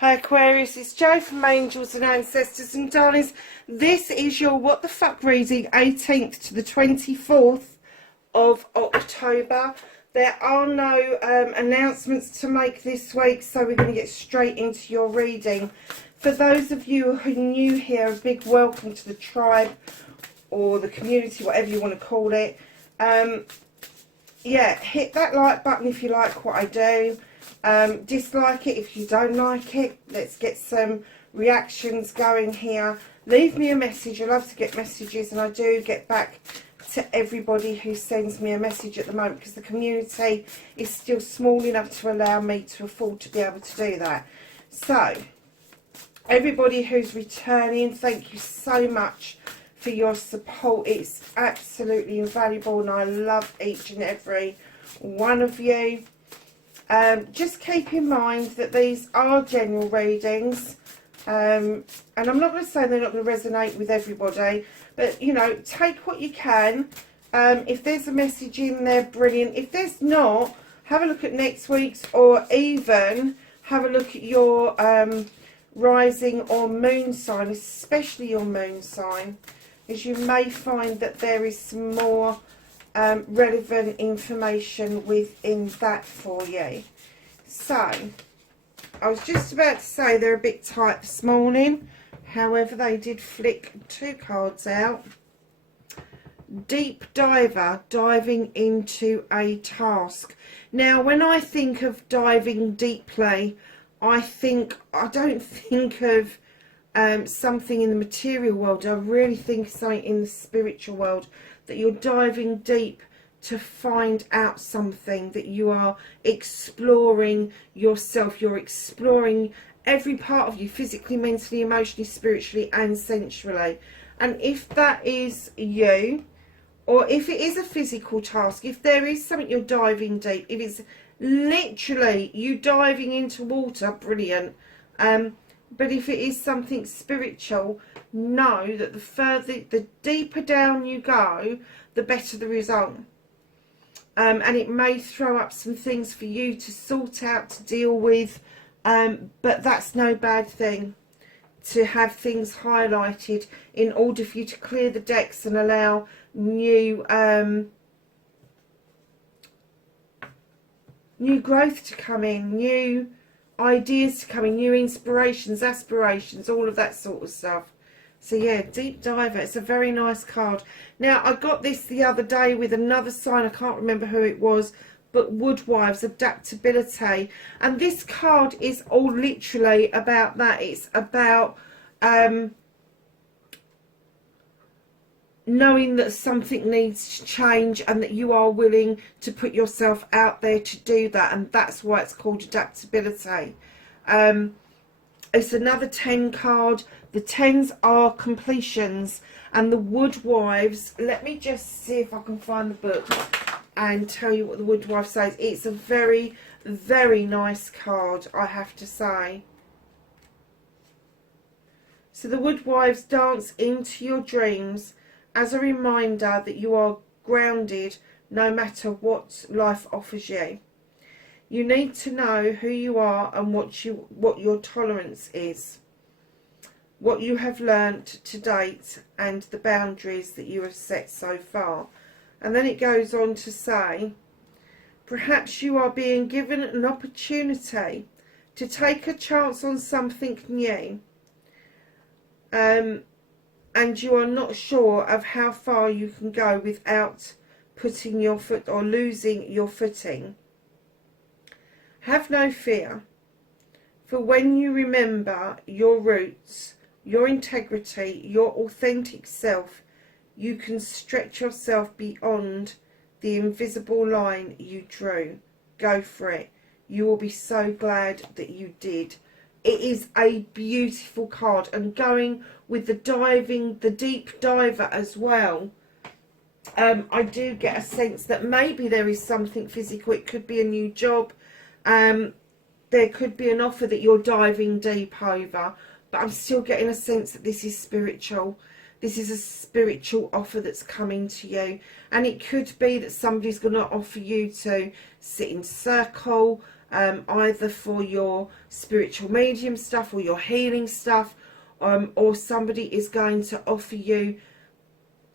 Hi Aquarius, it's Jo from Angels and Ancestors, and darlings, this is your What the Fuck reading, 18th to the 24th of October. There are no announcements to make this week, so we're going to get straight into your reading. For those of you who are new here, a big welcome to the tribe or the community, whatever you want to call it. Yeah, hit that like button if you like what I do. Dislike it if you don't like it. Let's get some reactions going here. Leave me a message. I love to get messages, and I do get back to everybody who sends me a message at the moment, because the community is still small enough to allow me to afford to be able to do that. So everybody who's returning, thank you so much for your support. It's absolutely invaluable, and I love each and every one of you. Just keep in mind that these are general readings, and I'm not going to say they're not going to resonate with everybody, but you know, take what you can. If there's a message in there, brilliant. If there's not, have a look at next week's, or even have a look at your rising or moon sign, especially your moon sign, as you may find that there is some more relevant information within that for you. So I was just about to say they're a bit tight this morning, however they did flick two cards out. Deep diver, diving into a task. Now when I think of diving deeply, I don't think of something in the material world. I really think of something in the spiritual world, that you're diving deep to find out something, that you are exploring yourself. You're exploring every part of you, physically, mentally, emotionally, spiritually and sensually. And if that is you, or if it is a physical task, if there is something you're diving deep, if it's literally you diving into water, brilliant. But if it is something spiritual, know that the deeper down you go, the better the result. And it may throw up some things for you to sort out, to deal with, but that's no bad thing, to have things highlighted in order for you to clear the decks and allow new growth to come in, new ideas to come in, new inspirations, aspirations, all of that sort of stuff. So yeah, deep diver, it's a very nice card. Now I got this the other day with another sign, I can't remember who it was, but Woodwives, adaptability. And this card is all literally about that. It's about knowing that something needs to change, and that you are willing to put yourself out there to do that, and that's why it's called adaptability. It's another 10 card. The 10s are completions, and the Woodwives, let me just see if I can find the book and tell you what the Woodwife says. It's a very, very nice card, I have to say. So the Woodwives dance into your dreams as a reminder that you are grounded no matter what life offers you. You need to know who you are and what your tolerance is, what you have learnt to date, and the boundaries that you have set so far. And then it goes on to say, perhaps you are being given an opportunity to take a chance on something new, and you are not sure of how far you can go without putting your foot or losing your footing. Have no fear, for when you remember your roots, your integrity, your authentic self, you can stretch yourself beyond the invisible line you drew. Go for it. You will be so glad that you did. It is a beautiful card, and going with the diving, the deep diver as well, I do get a sense that maybe there is something physical. It could be a new job. There could be an offer that you're diving deep over, but I'm still getting a sense that this is spiritual. This is a spiritual offer that's coming to you, and it could be that somebody's going to offer you to sit in circle, either for your spiritual medium stuff or your healing stuff, or somebody is going to offer you,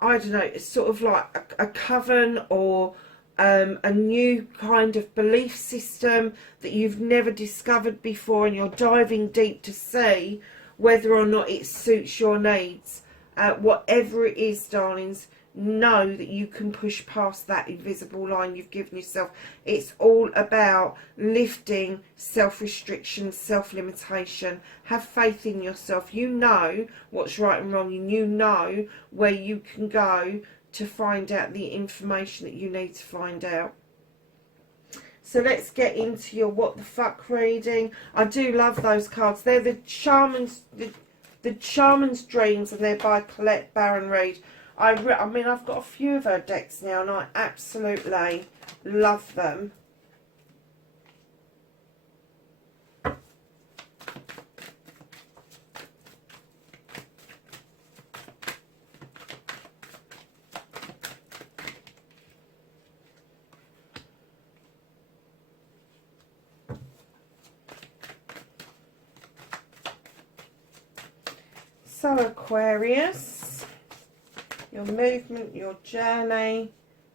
I don't know, it's sort of like a coven or a new kind of belief system that you've never discovered before, and you're diving deep to see whether or not it suits your needs. Whatever it is, darlings, know that you can push past that invisible line you've given yourself. It's all about lifting self-restriction, self-limitation. Have faith in yourself. You know what's right and wrong, and you know where you can go to find out the information that you need to find out. So let's get into your what the fuck reading. I do love those cards. They're the Shaman's Dreams, and they're by Colette Baron Reid. I mean, I've got a few of her decks now, and I absolutely love them. So Aquarius, your movement, your journey,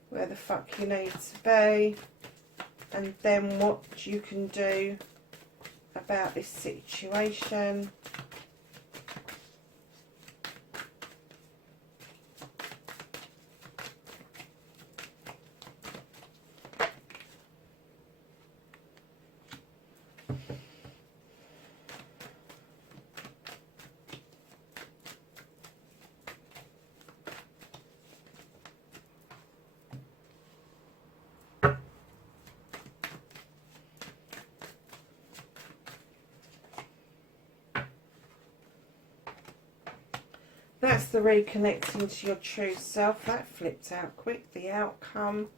where the fuck you need to be, and then what you can do about this situation. That's the reconnecting to your true self. That flipped out quick, the outcome.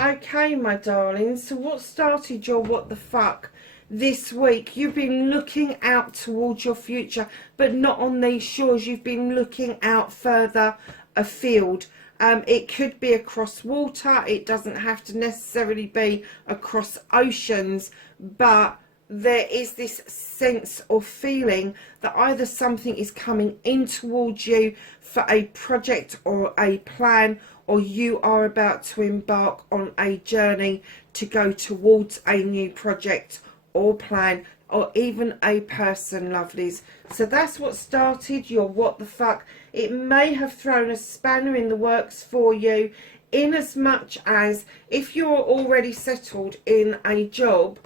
Okay, my darlings, so what started your what the fuck this week? You've been looking out towards your future, but not on these shores. You've been looking out further afield. It could be across water. It doesn't have to necessarily be across oceans, but there is this sense or feeling that either something is coming in towards you for a project or a plan, or you are about to embark on a journey to go towards a new project or plan, or even a person, lovelies. So that's what started your what the fuck. It may have thrown a spanner in the works for you, in as much as if you're already settled in a job,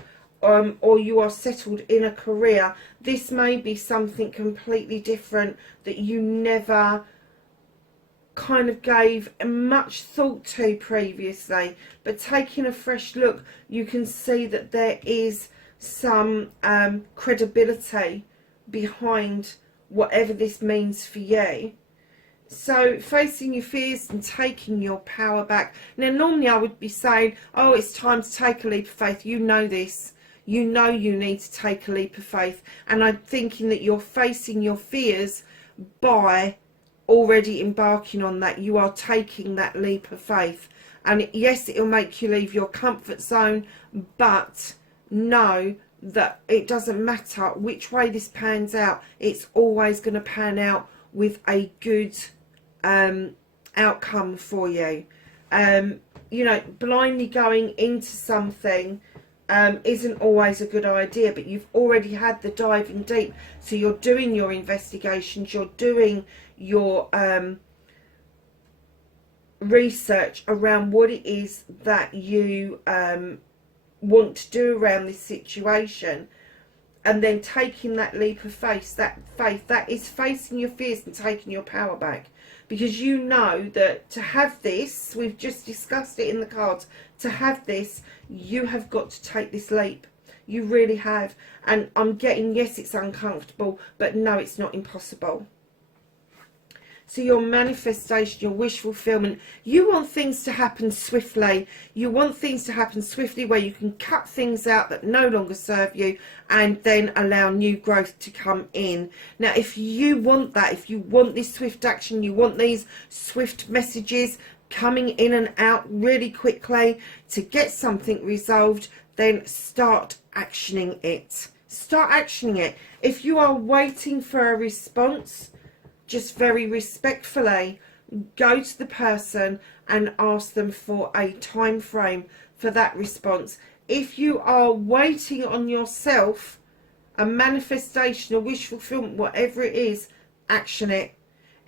or you are settled in a career, this may be something completely different that you never kind of gave much thought to previously. But taking a fresh look, you can see that there is some credibility behind whatever this means for you. So facing your fears and taking your power back. Now normally I would be saying, oh, it's time to take a leap of faith. You know this. You know you need to take a leap of faith. And I'm thinking that you're facing your fears by already embarking on that. You are taking that leap of faith. And yes, it'll make you leave your comfort zone, but know that it doesn't matter which way this pans out. It's always going to pan out with a good outcome for you. You know, blindly going into something isn't always a good idea, but you've already had the diving deep, so you're doing your investigations, you're doing your research around what it is that you want to do around this situation, and then taking that leap of faith, that is facing your fears and taking your power back. Because you know that to have this, we've just discussed it in the cards, to have this, you have got to take this leap. You really have. And I'm getting, yes, it's uncomfortable, but no, it's not impossible. So your manifestation, your wish fulfillment, you want things to happen swiftly. You want things to happen swiftly where you can cut things out that no longer serve you and then allow new growth to come in. Now, if you want that, if you want this swift action, you want these swift messages, coming in and out really quickly to get something resolved, then start actioning it. Start actioning it. If you are waiting for a response, just very respectfully go to the person and ask them for a time frame for that response. If you are waiting on yourself, a manifestation, a wish fulfillment, whatever it is, action it.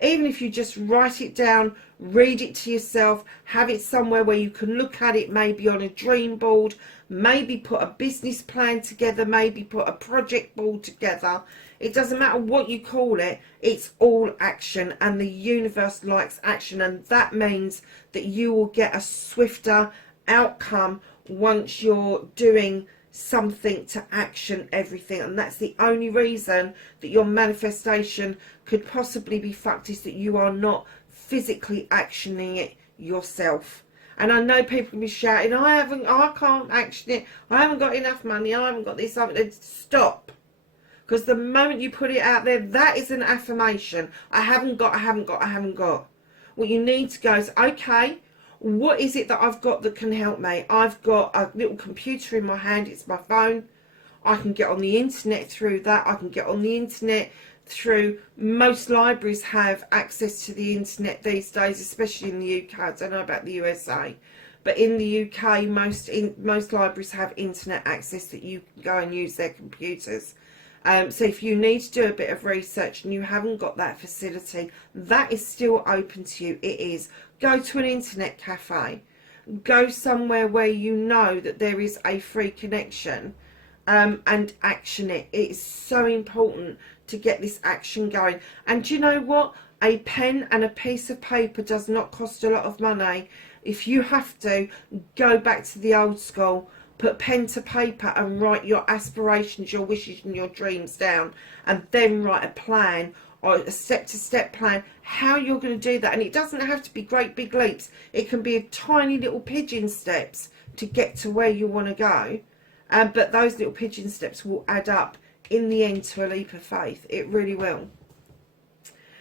Even if you just write it down, read it to yourself, have it somewhere where you can look at it, maybe on a dream board, maybe put a business plan together, maybe put a project board together. It doesn't matter what you call it, it's all action, and the universe likes action, and that means that you will get a swifter outcome once you're doing something to action everything. And that's the only reason that your manifestation could possibly be fucked, is that you are not physically actioning it yourself. And I know people can be shouting, I can't action it, I haven't got enough money, I haven't got this, stop. Because the moment you put it out there, that is an affirmation. I haven't got. What you need to go is, okay, what is it that I've got that can help me? I've got a little computer in my hand, it's my phone. I can get on the internet through that. I can get on the internet through, most libraries have access to the internet these days, especially in the UK. I don't know about the USA, but in the UK, most libraries have internet access that you can go and use their computers. So if you need to do a bit of research and you haven't got that facility, that is still open to you. It is. Go to an internet cafe. Go somewhere where you know that there is a free connection, and action it. It is so important to get this action going. And do you know what? A pen and a piece of paper does not cost a lot of money. If you have to, go back to the old school. Put pen to paper and write your aspirations, your wishes and your dreams down, and then write a plan, or a step-to-step plan, how you're going to do that. And it doesn't have to be great big leaps. It can be a tiny little pigeon steps to get to where you want to go. But those little pigeon steps will add up in the end to a leap of faith. It really will.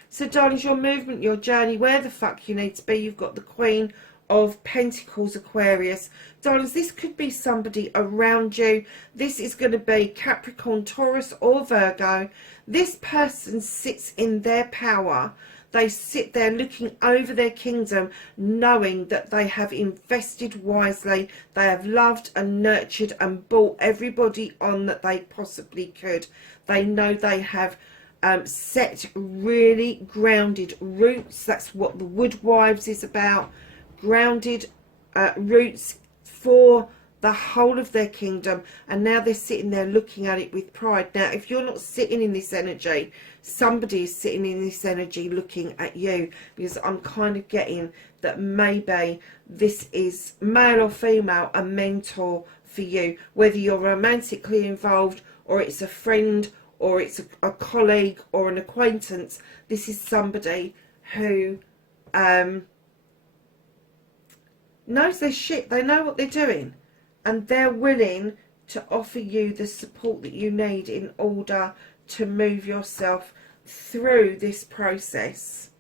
So, darlings, your movement, your journey, where the fuck you need to be. You've got the Queen of Pentacles, Aquarius. Darlings, this could be somebody around you. This is going to be Capricorn, Taurus or Virgo. This person sits in their power. They sit there looking over their kingdom, knowing that they have invested wisely. They have loved and nurtured and brought everybody on that they possibly could. They know they have set really grounded roots. That's what the Woodwives is about. Grounded roots for the whole of their kingdom, and now they're sitting there looking at it with pride. Now, if you're not sitting in this energy, somebody is sitting in this energy looking at you, because I'm kind of getting that maybe this is male or female, a mentor for you, whether you're romantically involved or it's a friend or it's a colleague or an acquaintance. This is somebody who knows their shit. They know what they're doing, and they're willing to offer you the support that you need in order to move yourself through this process.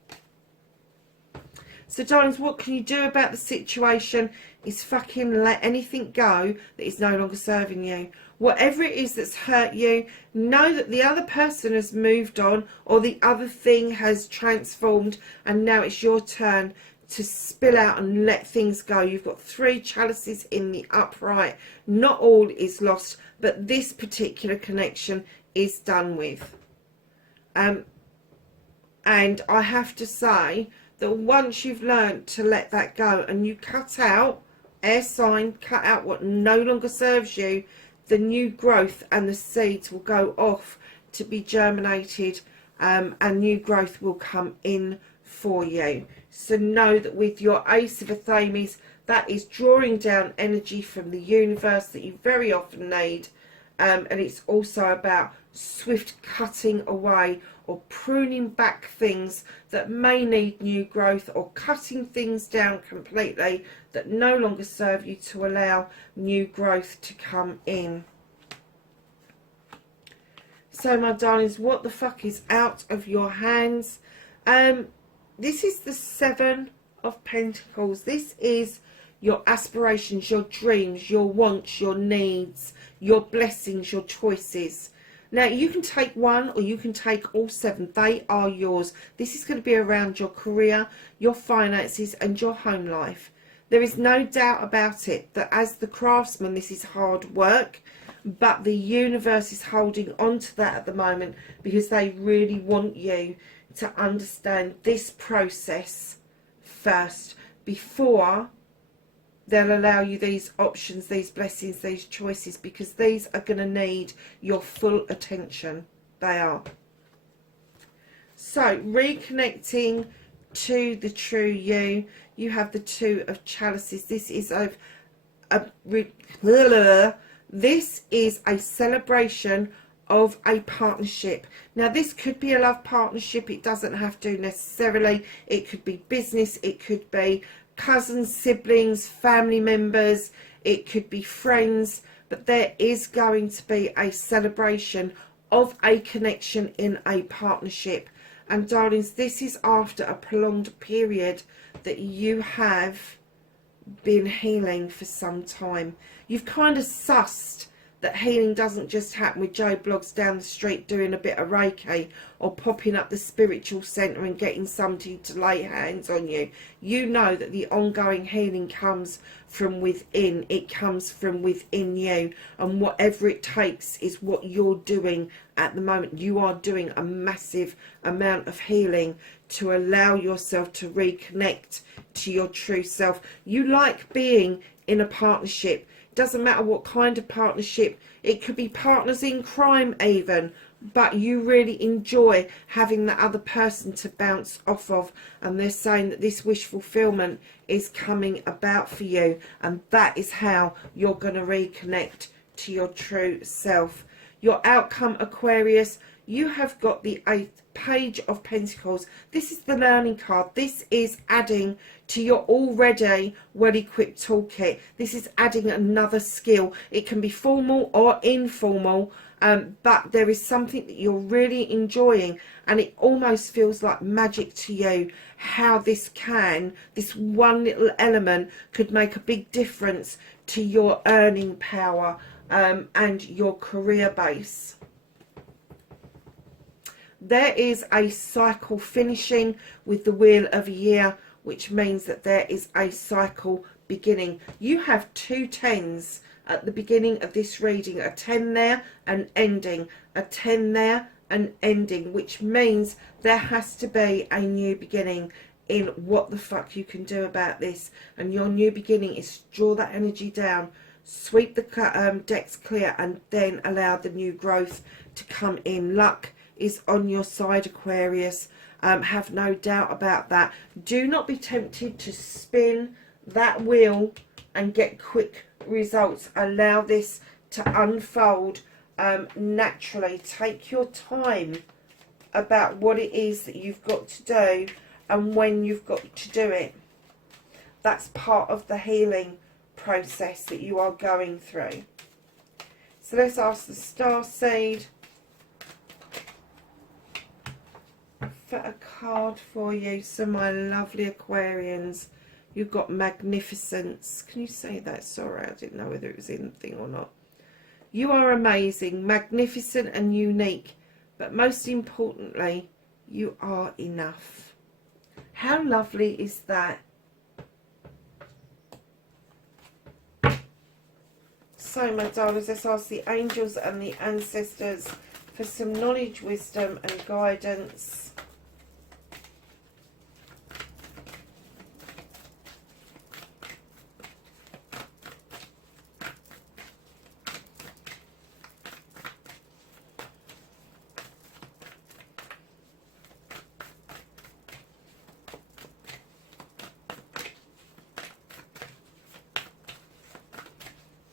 So, darlings, what can you do about the situation is fucking let anything go that is no longer serving you. Whatever it is that's hurt you, know that the other person has moved on, or the other thing has transformed, and now it's your turn to spill out and let things go. You've got 3 chalices in the upright. Not all is lost, but this particular connection is done with. And I have to say that once you've learned to let that go and you cut out, air sign, cut out what no longer serves you, the new growth and the seeds will go off to be germinated, and new growth will come in for you. So know that with your Ace of Athames, that is drawing down energy from the universe that you very often need, and it's also about swift cutting away or pruning back things that may need new growth, or cutting things down completely that no longer serve you to allow new growth to come in. So, my darlings, what the fuck is out of your hands? This is the 7 of Pentacles. This is your aspirations, your dreams, your wants, your needs, your blessings, your choices. Now, you can take one or you can take all 7. They are yours. This is going to be around your career, your finances and your home life. There is no doubt about it that as the craftsman, this is hard work, but the universe is holding on to that at the moment because they really want you to understand this process first before they'll allow you these options, these blessings, these choices, because these are going to need your full attention. They are. So, reconnecting to the true you, you have the 2 of chalices. This is this is a celebration of a partnership. Now, this could be a love partnership. It doesn't have to necessarily. It could be business. It could be cousins, siblings, family members. It could be friends. But there is going to be a celebration of a connection in a partnership. And darlings, this is after a prolonged period that you have been healing for some time. You've kind of sussed that healing doesn't just happen with Joe Bloggs down the street doing a bit of Reiki or popping up the spiritual centre and getting somebody to lay hands on you. You know that the ongoing healing comes from within. It comes from within you. And whatever it takes is what you're doing at the moment. You are doing a massive amount of healing to allow yourself to reconnect to your true self. You like being in a partnership. Doesn't matter what kind of partnership. It could be partners in crime even, but you really enjoy having the other person to bounce off of. And they're saying that this wish fulfillment is coming about for you, and that is how you're going to reconnect to your true self. Your outcome, Aquarius, you have got the 8th Page of Pentacles. This is the learning card. This is adding to your already well-equipped toolkit. This is adding another skill. It can be formal or informal, but there is something that you're really enjoying, and it almost feels like magic to you how this one little element could make a big difference to your earning power and your career base. There is a cycle finishing with the Wheel of a Year, which means that there is a cycle beginning. You have 2 10s at the beginning of this reading. A 10 there, an ending. A 10 there, an ending. Which means there has to be a new beginning in what the fuck you can do about this. And your new beginning is draw that energy down, sweep the decks clear, and then allow the new growth to come in. Luck is on your side, Aquarius. Have no doubt about that. Do not be tempted to spin that wheel and get quick results. Allow this to unfold naturally. Take your time about what it is that you've got to do and when you've got to do it. That's part of the healing process that you are going through. So let's ask the Starseed for a card for you. So my lovely Aquarians, you've got magnificence. Can you say that? Sorry, I didn't know whether it was in the thing or not. You are amazing, magnificent and unique, but most importantly, you are enough. How lovely is that? So my darlings, let's ask the angels and the ancestors for some knowledge, wisdom and guidance.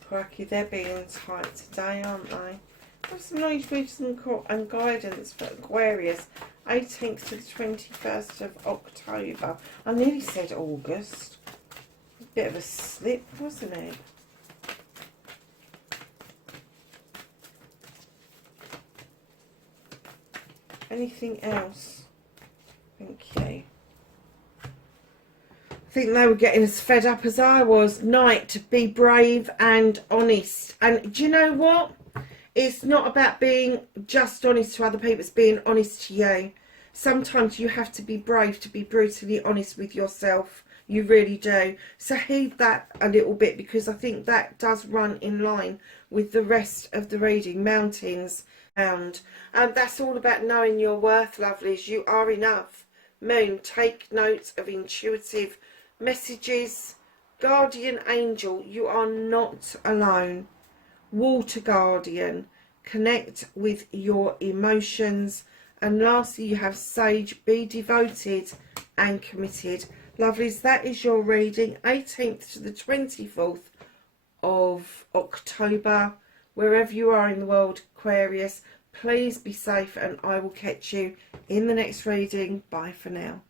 Crikey, they're being tight today, aren't they? Have some knowledge, wisdom and guidance for Aquarius, 18th to the 21st of October. I nearly said August. A bit of a slip, wasn't it? Anything else? Thank you. think they were getting as fed up as I was. Knight, be brave and honest. And do you know what? It's not about being just honest to other people, it's being honest to you. Sometimes you have to be brave to be brutally honest with yourself. You really do. So heed that a little bit, because I think that does run in line with the rest of the reading. Mountains. And that's all about knowing your worth, lovelies. You are enough. Moon, take note of intuitive messages. Guardian angel, you are not alone. Water guardian, connect with your emotions. And lastly, you have sage, be devoted and committed. Lovelies, that is your reading, 18th to the 24th of October. Wherever you are in the world, Aquarius, please be safe, and I will catch you in the next reading. Bye for now.